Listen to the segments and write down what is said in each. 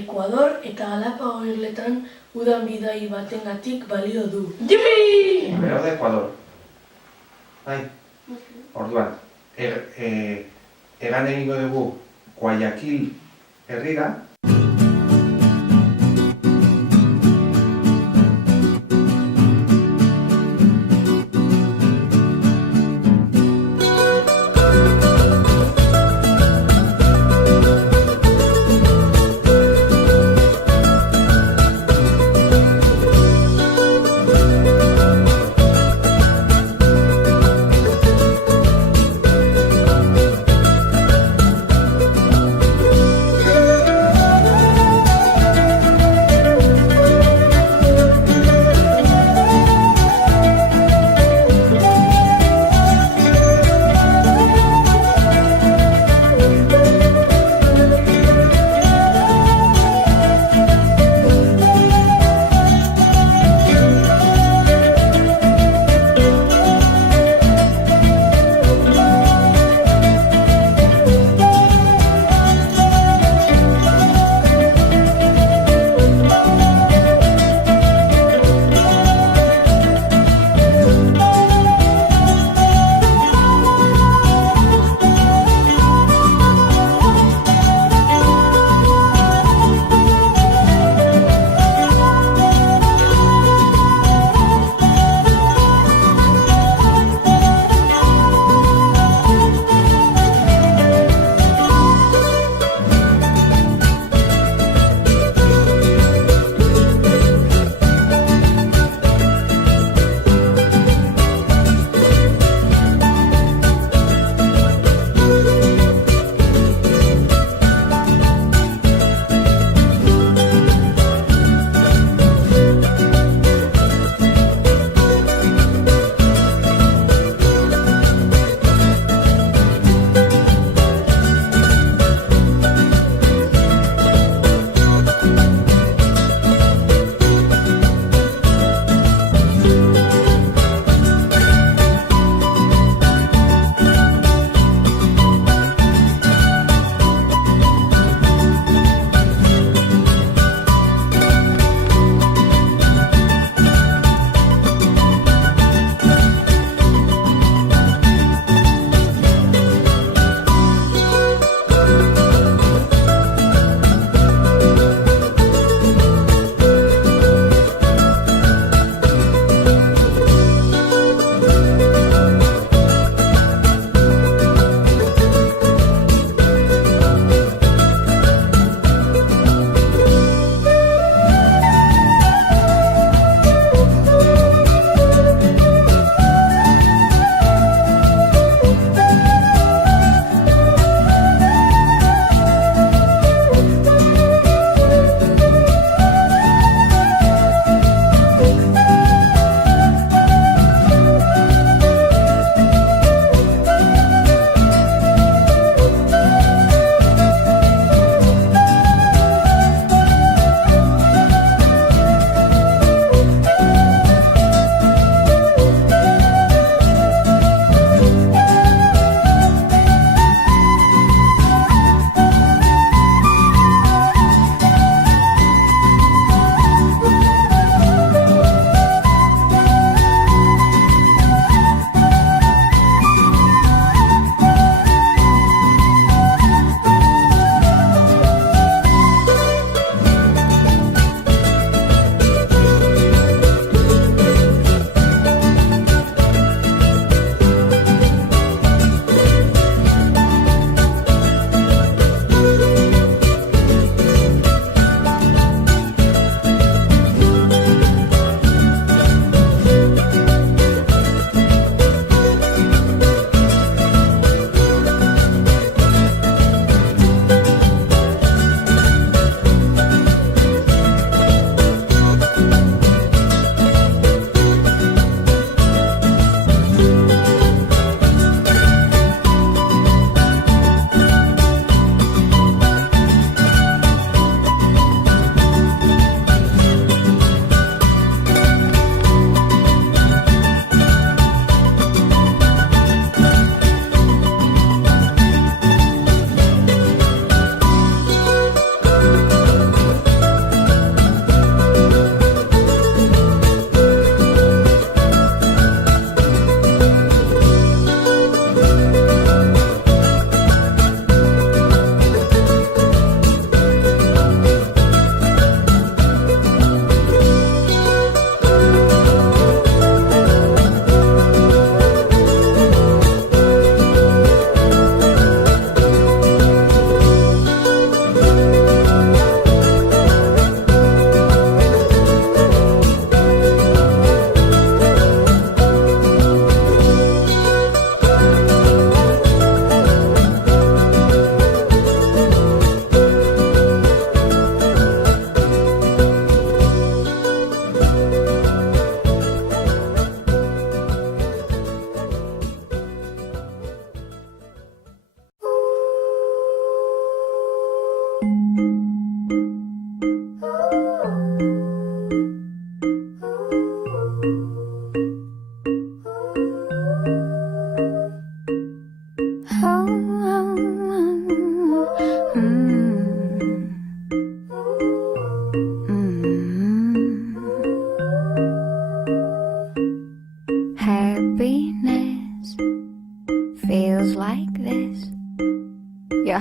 Ekuador eta Galapagos irletan udan bidai batengatik balio du. Yipi! Bero de Ekuador. Bai, orduan, egan egingo dugu Guayaquil herrira,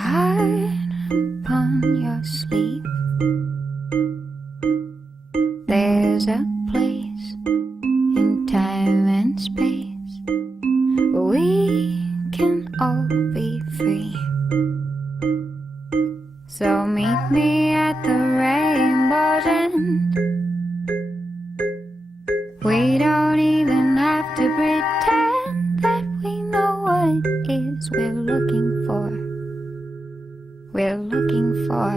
heart upon your sleeve. There's a place in time and space where we can all be free. So meet me at the rainbow's end. We don't even have to pretend that we know what it is we're looking for. We're looking for.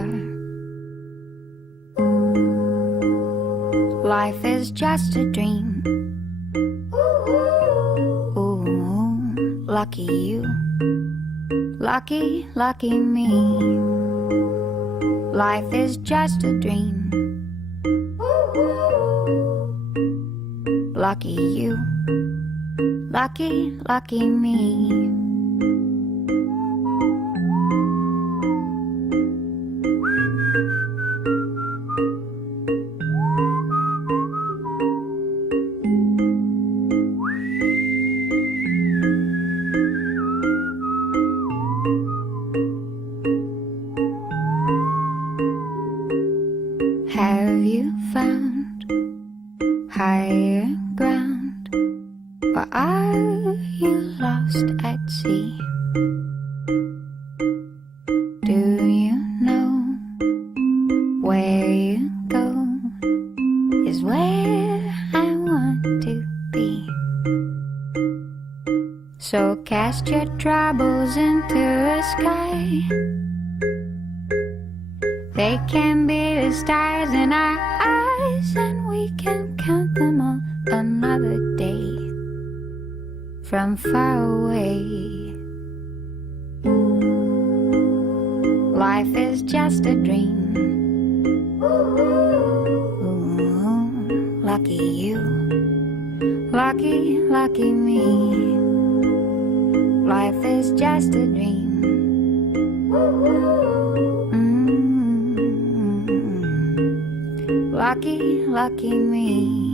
Life is just a dream. Ooh, lucky you. Lucky, lucky me. Life is just a dream. Lucky you. Lucky, lucky me. Have you found higher ground, or are you lost at sea? Do you know where you go is where I want to be? So cast your troubles into the sky. They can be the stars in our eyes, and we can count them on another day from far away. Life is just a dream. Ooh, lucky you. Lucky, lucky me. Life is just a dream. Lucky, lucky me.